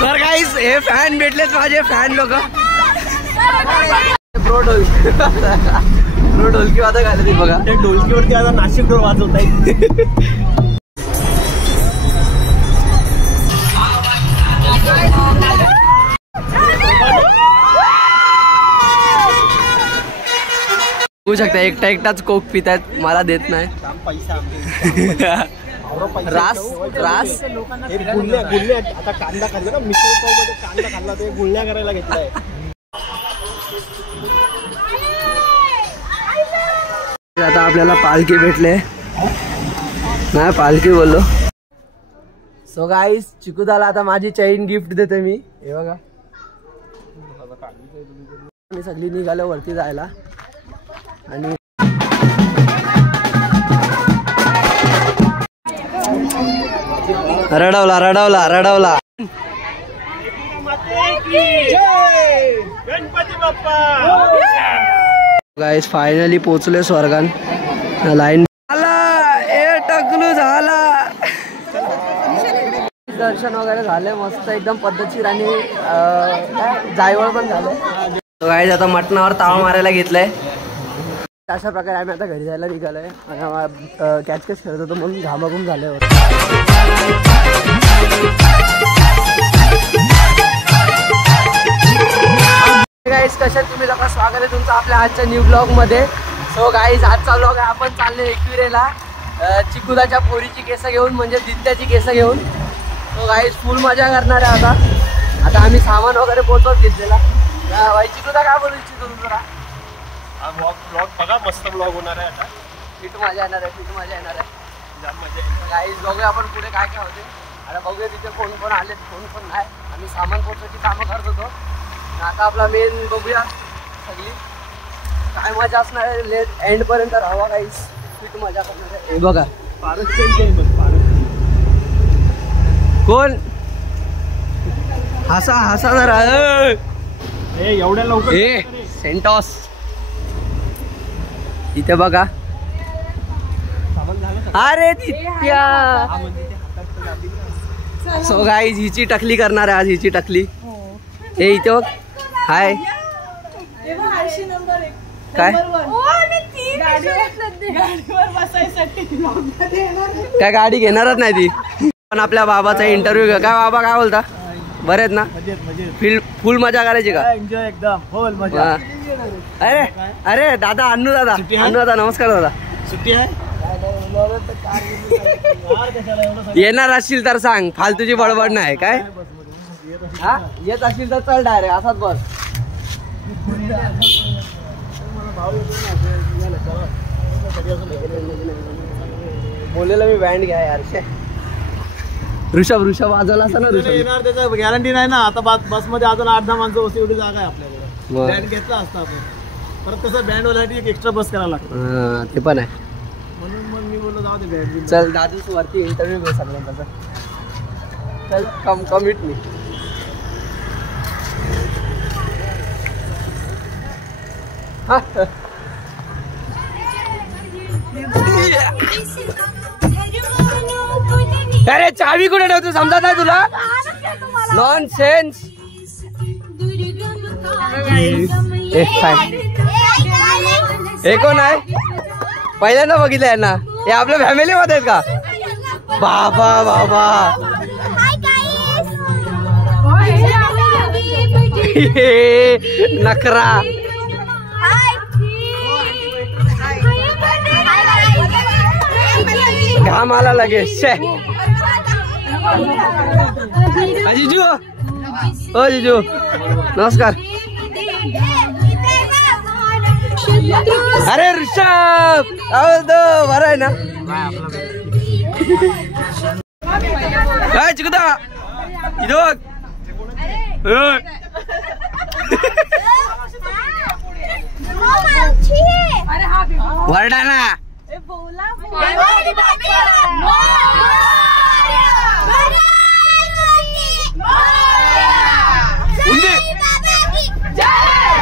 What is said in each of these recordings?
तर गाईस हे फॅन भेटलेत माझे फॅन लोक. प्रो ढोलकी वाजत घालते बघा. त्या ढोलकीवरती आता नाशिक ढोल वाजवत आहे. बघू शकता एकटा एकटाच कोक पितात, मला देत नाही. रास रास गुल्ले आता कांदा खाल्ला ना, मिसळ पाव मध्ये कांदा खाल्ला ते गुळण्या करायला घेतलाय. आता आपल्याला पालखी भेटले नाही, पालखी बोललो. सो गाईस चिकूदाला आता माझी चैन गिफ्ट देते मी. हे बघा मी सगळी निघालो वरती जायला. आणि रडवला रडवला रडवला. गणपती बाप्पा. गाईस फायनली पोहोचले स्वर्गान. लाईन झाला, ए टकलू झाला. दर्शन वगैरे झाले मस्त एकदम पद्धतशीर आणि जायवळ पण झालं. गाईस आता मटणावर ताव मारायला घेतलंय. अशा प्रकारे आम्ही आता घरी जायला निघालोय. कॅच कॅच खेळत होतो म्हणून घामाघूम झाले होते. गाईस कशात तुम्ही लोक, स्वागत आहे तुमचं आपल्या आजच्या न्यू ब्लॉग मध्ये. सो गाईस आजचा ब्लॉग आहे, आपण चालले एकविरेला चिकुदाच्या पोरीची केस घेऊन, म्हणजे दित्याची केस घेऊन. सो गाईस फुल मजा करणार आहे. आता आम्ही सामान वगैरे पोहोचवत घेतलेला. भाई चिकुदा काय बोलू इच्छितो जरा? हा ब्लॉग बघा, मस्त ब्लॉग होणार आहे. आता फिट मजा येणार आहे, फिट मजा येणार आहे. जाम मजा येईल. गाईस बघूया आपण पुढे काय काय होते. आता बघूया तिथे कोण कोण आले, कोण कोण नाही. आम्ही सामान पोहोचवायची कामं करत होतो. आता आपला मेन बघूया सगळी काय मजा असणार आहे. लेट एंड पर्यंत राहावा गाईस, फिट मजा करणार आहे. हे बघा कोण हसा हसा जरा. एवढ्या लवकर ए सेंटॉस इथे बघा. अरे दित्या. सो गाईज हिची टकली करणार आहे आज, हिची टकली. हे इथे बघ. हाय काय काय गाडी घेणारच नाही ती. पण आपल्या बाबाचा इंटरव्ह्यू घ्या. काय बाबा काय बोलता? बरे आहेत ना? फुल मजा करायची का? एन्जॉय एकदम फुल मजा. अरे अरे दादा अन्नू दादा, अन्नू दादा नमस्कार दादा. सुट्टी आहे. येणार असशील तर सांग, फालतूची बडबड नाही काय. हा येत असशील तर चल डायरेक्ट असाच बस. बोलेला मी बँड घ्या यार. ऋषभ वाजवला असं ना. ऋषभ येणार त्याचं गॅरंटी नाही ना. आता बस मध्ये अजून 8-10 माणसं बसली, एवढी जागा आहे आपल्याकडे. बँड घेतला असता आपण, परत कसं बँड वाल्यासाठी एक एक्स्ट्रा बस करायला लागतं. ते पण आहे. म्हणून मग मी बोललो जाऊ दे बँड. चल दादूच वरती इंटरव्ह्यू घे सगळ्यांचा. चल कम विथ मी. अरे चावी कुठे ठेवतो समजत नाही तुला? Non sense. हे कोण आहे? पहिल्यांदा बघितलं यांना. हे आपल्या फॅमिली मध्ये आहेत का? बाबा बाबा नखरा. घाम आला लगेच. जिजू हो जिजू नमस्कार. अरे ऋषभ बरं आहे ना? काय चिकुदा इधर वरडाना.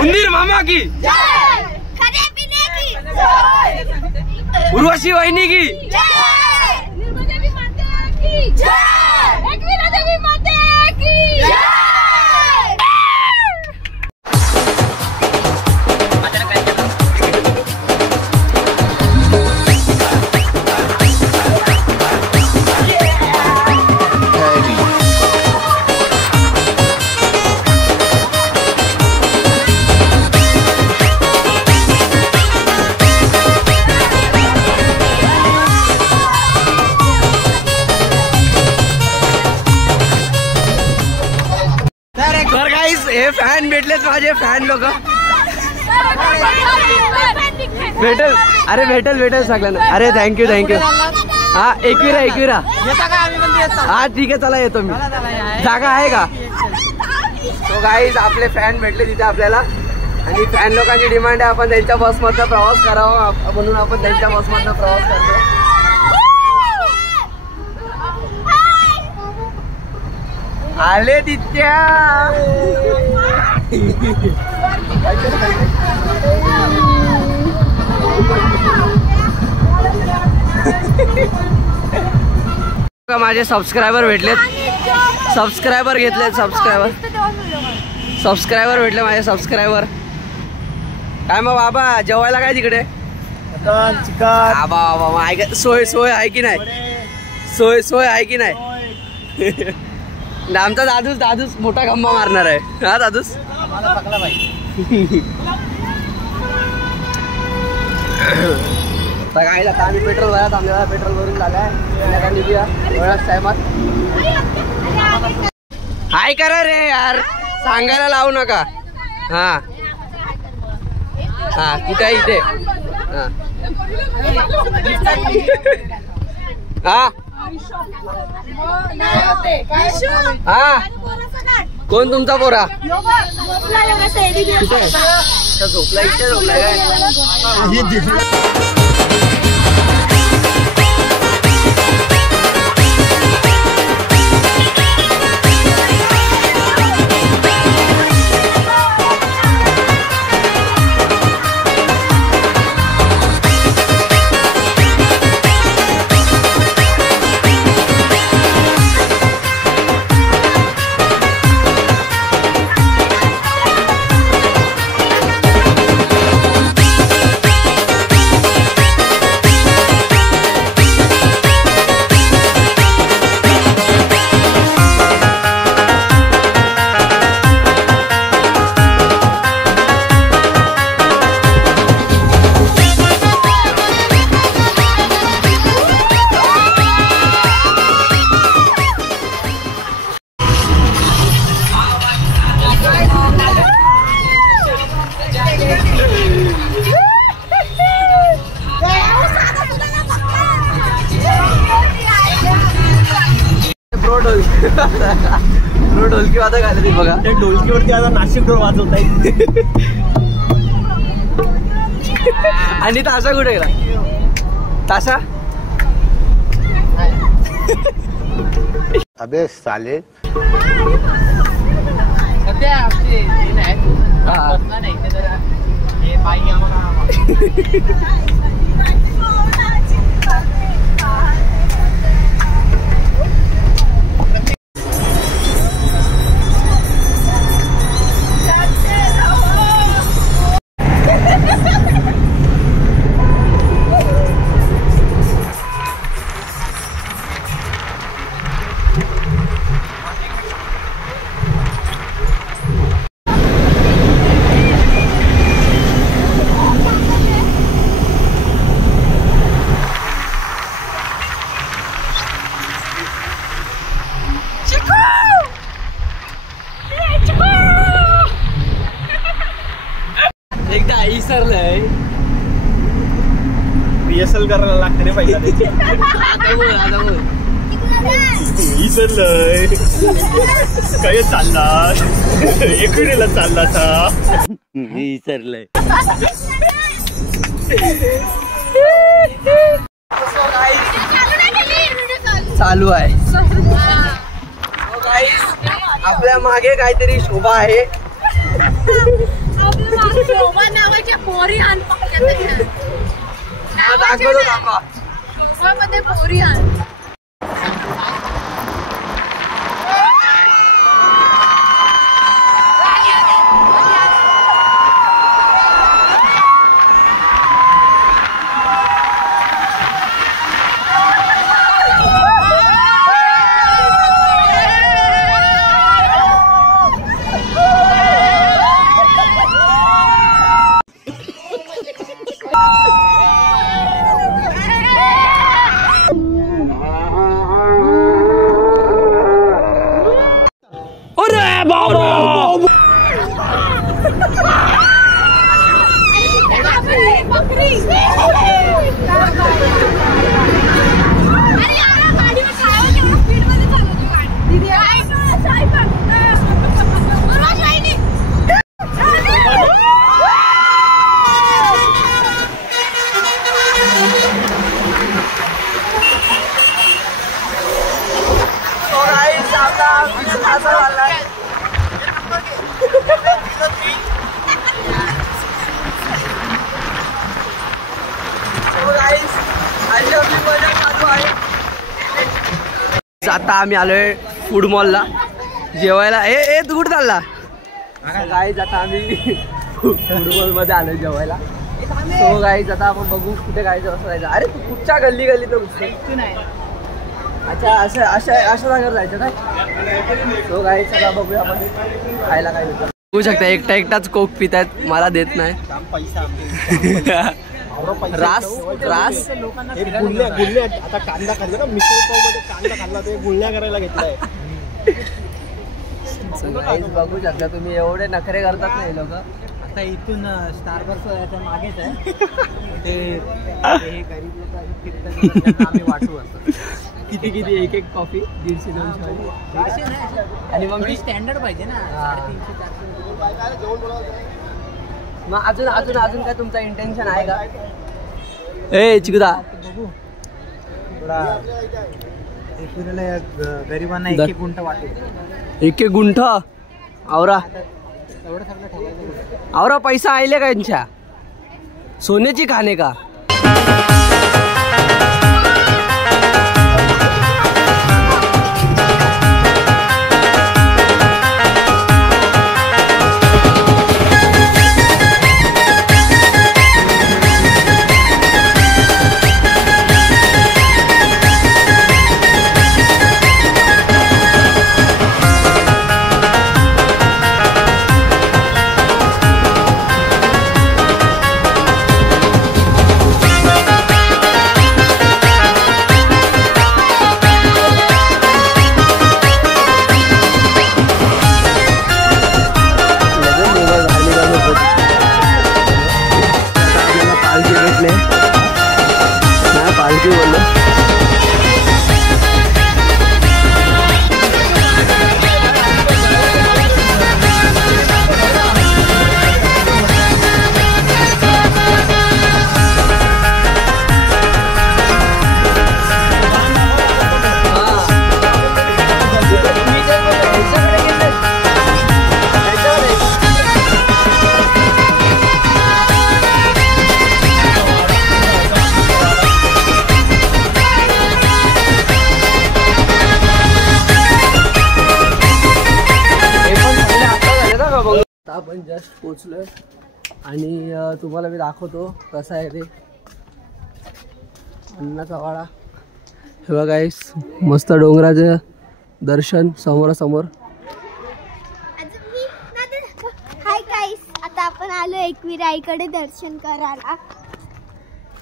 उंदीर मामा की, उर्वशी वहिनी की, देवी माता की, गाईस हे फॅन भेटलेत माझे फॅन लोक. भेटेल अरे भेटेल सगळ्यांना. अरे थँक्यू हा एकविरा हा ठीक आहे चला येतो मी. जागा आहे का? तो गाईज आपले फॅन भेटले तिथे आपल्याला आणि फॅन लोकांची डिमांड आहे आपण त्यांच्या बसमधनं प्रवास करावा म्हणून आपण त्यांच्या बसमधनं प्रवास करतो. आले दित्या माझे सबस्क्रायबर भेटलेत. सबस्क्रायबर घेतलेत. सबस्क्रायबर भेटले माझे सबस्क्रायबर. काय मग बाबा जेवायला काय तिकडे? चिकन सोय आहे की नाही? सोय आहे की नाही? आमचा दादूस मोठा गंबा मारणार आहे. हा दादूस काय आता आम्ही पेट्रोल भरत आम्हाला पेट्रोल भरून झालाय. टायमात हाय करा रे यार सांगायला लावू नका. हा कुठे आहे इथे? हा कोण तुमचा पोरा? झोपला इथे झोपलाय काय? ढोलकी वाजत घालते बघा. त्या ढोलकीवरती आता नाशिक ढोल वाजवत आहे. आणि ताशा कुठे गेला? ताशा अबे साले एकदा इसरलंय. रिहर्सल करायला लागते रे पहिला त्याची. इसरलंय काय चालला एकडीला चालला था इसरलंय. चालू आहे. आपल्या मागे काहीतरी शोभा आहे. शोभा नावाच्या पोरी आण दाखवतो दाखवा. शोभामध्ये पोरी आण. आता आम्ही आलोय फूड मॉलला जेवायला. ए तू कुठं चालला? गाईज आता आम्ही फूड मॉल मध्ये आलोय जेवायला. सो गाईज आता आपण बघू कुठे जायचं असं जायचं. अरे तू कुठच्या गल्ली तर अच्छा अशा जागेवर जायचं काय? सो गाईज चला बघूया आपण खायला काय देतात. बघू शकता एकटाच कोक पित आहेत, मला देत नाही. रास गुळण्या आता कांदा खाल्ला ना, मिसळ पाव मध्ये कांदा खाल्ला ते गुळण्या करायला घेतलाय. बघू शकता तुम्ही एवढे नखरे करतात नाही लोक. आता इथून स्टारबक्स याच्या मागेच आहे ते गरीब लोक आम्ही वाटू असं. किती एक कॉफी 150-200 आणि मग मी स्टँडर्ड पाहिजे ना. 300-400 मग अजून काय तुमचा इंटेन्शन आहे का? ए चिकुदा बघू थोडा गरिबांना एक गुंठ वाटू. एक गुंठ आवरा एवढं सगळं ठेवायचं. आवरा पैसा आले का यांच्या सोन्याची खाणे का? आपण जस्ट पोचलोय आणि तुम्हाला मी दाखवतो कसा आहे ते अन्नाचा वाडा. हे बघा गाईस मस्त डोंगराचं दर्शन समोरासमोर. हाय गाईस, आता आपण आलो एकविराईकडे दर्शन करायला.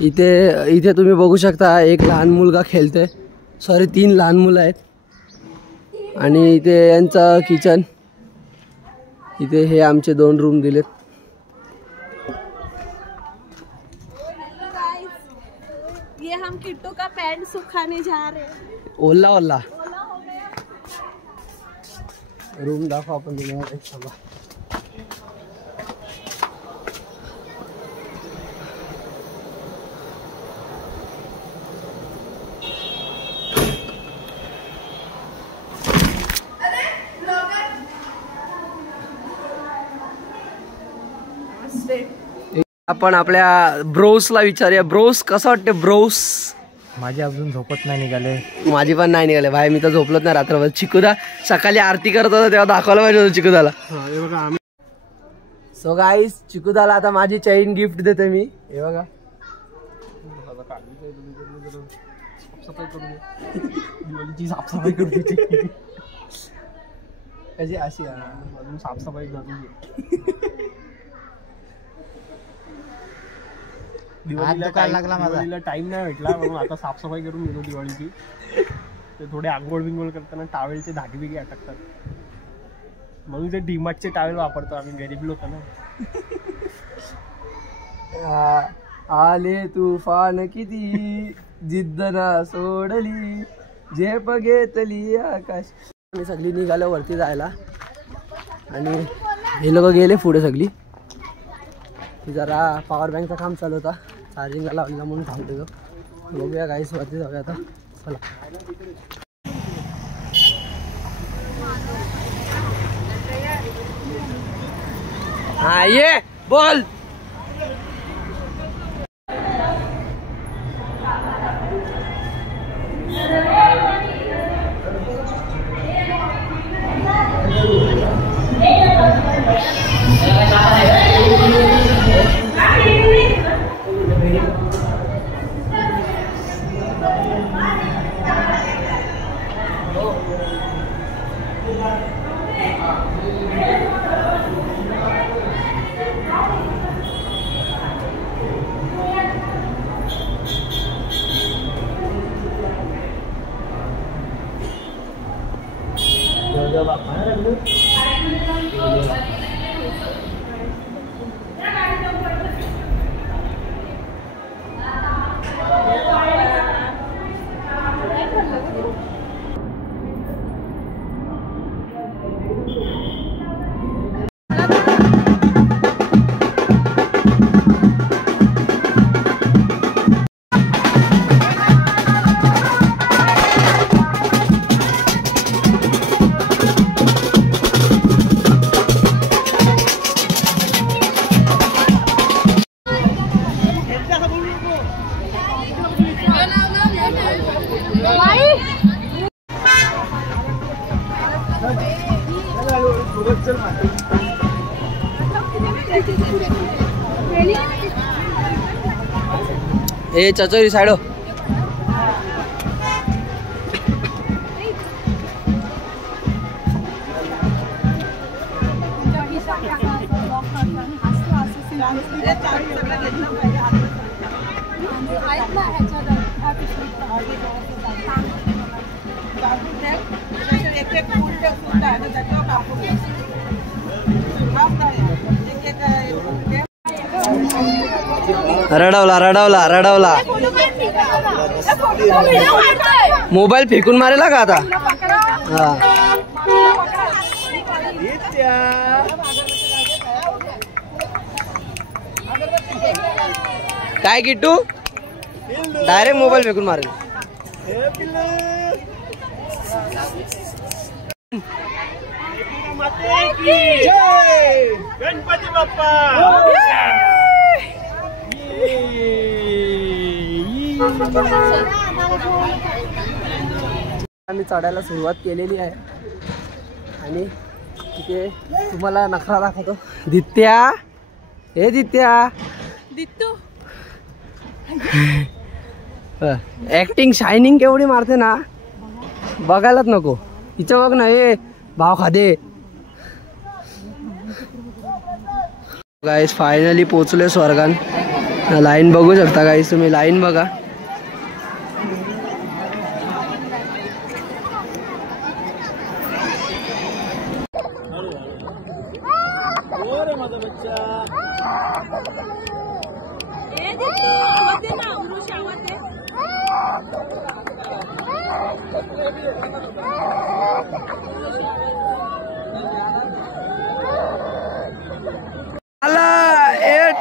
इथे तुम्ही बघू शकता एक लहान मुलगा खेळतोय. सॉरी 3 लहान मुलं आहेत आणि इथे यांचं किचन. इथे हे आमचे 2 रूम दिलेत. ये हम किट्टू का पैंट सुखाने जा रहे हैं. ओला रूम दाखव आपण तुम्हाला एक सांगा. आपण आपल्या ब्रोसला विचारूया. ब्रोस कसं वाटते ब्रोस? माझी अजून झोपत नाही निघाले. माझी पण नाही निघाले भाई. मी तर झोपलोच नाही रात्रभर. चिकुदा सकाळी आरती करत होता तेव्हा दाखवायला पाहिजे होतं चिकुदाला. सो गाईस चिकुदाला आता माझी चैन गिफ्ट देते मी. हे बघा दिवाळीची साफसफाई करू तिची कशी अशी अजून साफसफाई दिवाळीला टाइम नाही भेटला म्हणून आता साफसफाई करून गेलो दिवाळीची. ते थोडे आंघोळ बिंघोळ करताना टावेलचे धागे बिगे अटकतात. म्हणून ते डीमार्टचे टावेल वापरतो आम्ही गरीब लोक ना. आले तुफान किती जिद्द ना सोडली झेप घेतली आकाश. आम्ही सगळी निघालो वरती जायला आणि हे लोक गेले पुढे सगळी. ती जरा पॉवर बँकचं काम चालू होता, चार्जिंगला लावलेला म्हणून थांबतो. बघूया गाईस वरती जाऊया आता. चला हा ये बोल. ए चचोरी साइडो. रडवला रडवला रडवला. मोबाईल फेकून मारेला का आता. हा काय किट्टू डायरेक्ट मोबाईल फेकून मारेल. गणपती बाप्पा. आम्ही चढायला सुरुवात केलेली आहे आणि तिथे तुम्हाला नखरा दाखवतो. दित्या हे दित्या दित्तू ऍक्टिंग शायनिंग केवढी मारते ना, बघायलाच नको. तिचं बघ ना, हे भाव खादे. गाईस फायनली पोचलोय स्वर्गान. लाईन बघू शकता गाईस तुम्ही, लाईन बघा.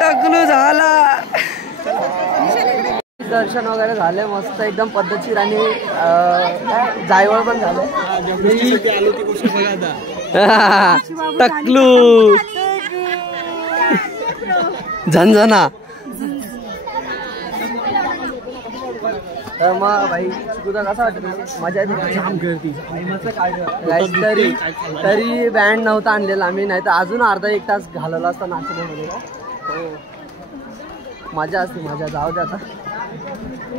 टकलू झाला. दर्शन वगैरे झाले मस्त एकदम पद्धतशीर आणि जायवळ पण झालं. टकलू झंझना. तर मग भाई तुझा कसा वाटत. मजा येते. तरी बँड नव्हता आणलेला आम्ही, नाही तर अजून अर्धा एक तास घालवला असता नाचण्यामध्ये. मजा असते मजा. जाऊ दे आता,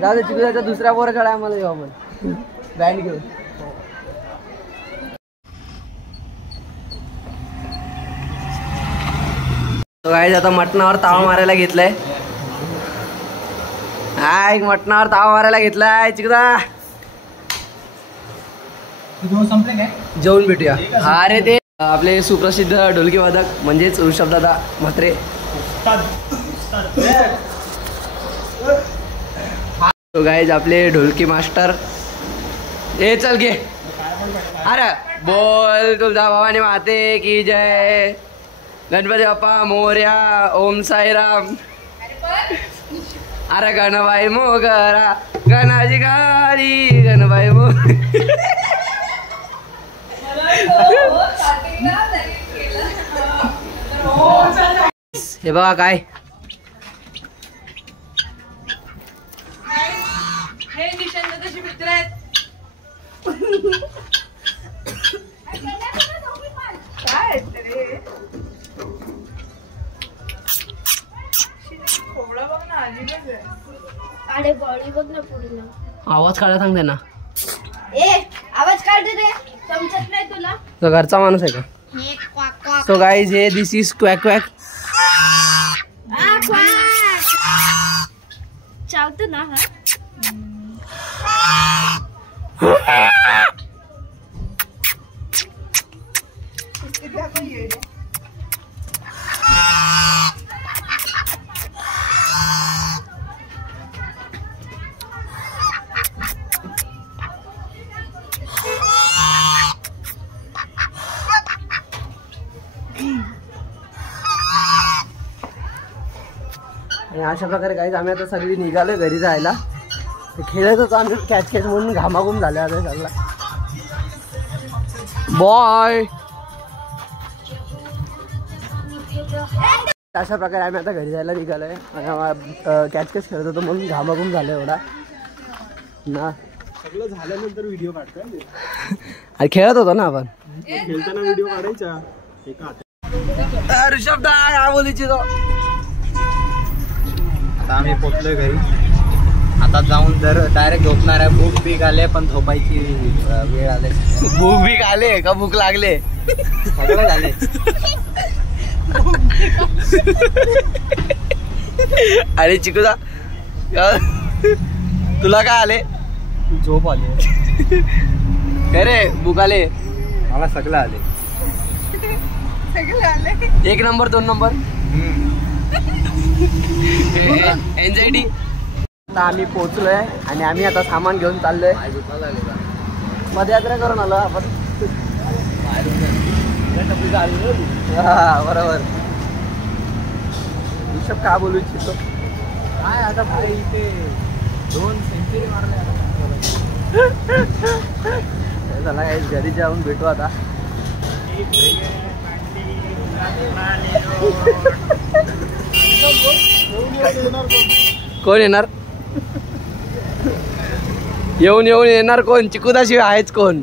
जाऊ दे. चिकूच्या दुसऱ्या पोराकडे आम्हाला येऊ आपण बँड घेऊन. गाईज आता मटणावर ताव मारायला घेतलाय. हाय मटणावर ताव मारायला घेतलाय चिकदा. जेवून भेटूया. अरे ते आपले सुप्रसिद्ध ढोलकी वादक म्हणजेच ऋषभदादा म्हात्रे. तो गाईज आपले ढोलकी मास्टर. ए चल घे. अरे बोल तुळजा भवानी माते की जय. गणपती बाप्पा मोर्या. ओम साईराम. अरे गणबाई मोगरा गणाची गाडी गणबाई मो. हे बघा काय हे निशांत तशी मित्र आहेत. काय रे खोबडा बघ ना अजिबच आहे. अरे बॉडी बघ ना पूर्ण. आवाज काढा सांग त्यांना. ए आवाज काढ रे. समजत नाही तुला. तो घरचा माणूस आहे का? हे क्वाक क्वाक. सो गाईज हे दिस इज क्वॅक क्वॅक. चावतो ना हा. आणि अशा प्रकारे काही आम्ही आता सगळी निघालो घरी जायला. खेळत होतो आम्ही कॅच कॅच म्हणून घामाघूम झाले आता सगळा. बॉय. अशा प्रकारे आम्ही आता घरी जायला निघालोय. कॅच कॅच खेळत होतो म्हणून घामाघूम झालं एवढा ना. सगळं झाल्यानंतर व्हिडिओ काढतोय. अरे खेळत होतो ना आपण. खेळताना व्हिडिओ काढायचा एका हातात. ऋषभ दा काय बोलायची तो. आता आम्ही पोचलोय घरी. आता जाऊन डायरेक्ट झोपणार आहे. भूक बीक आले पण झोपायची वेळ आले. भूक बीक आले का भूक लागले सगळं झाले. अरे चिकूदा तुला काय आले. झोप आली. अरे भूक आले. मला सगळं आले. एक नंबर 2 नंबर एनजायटी. आता आम्ही पोहोचलोय आणि आम्ही आता सामान घेऊन चाललोय. पदयात्रा करून आलो आपण. हा बरोबर. ऋषभ काय बोलू इच्छितो. काय आता भाई इथे 2 सेंचुरी मारले. चला काही घरी जाऊन भेटू आता. कोण येणार. येऊन येणार कोण. चिकूदाशिवाय आहेच कोण.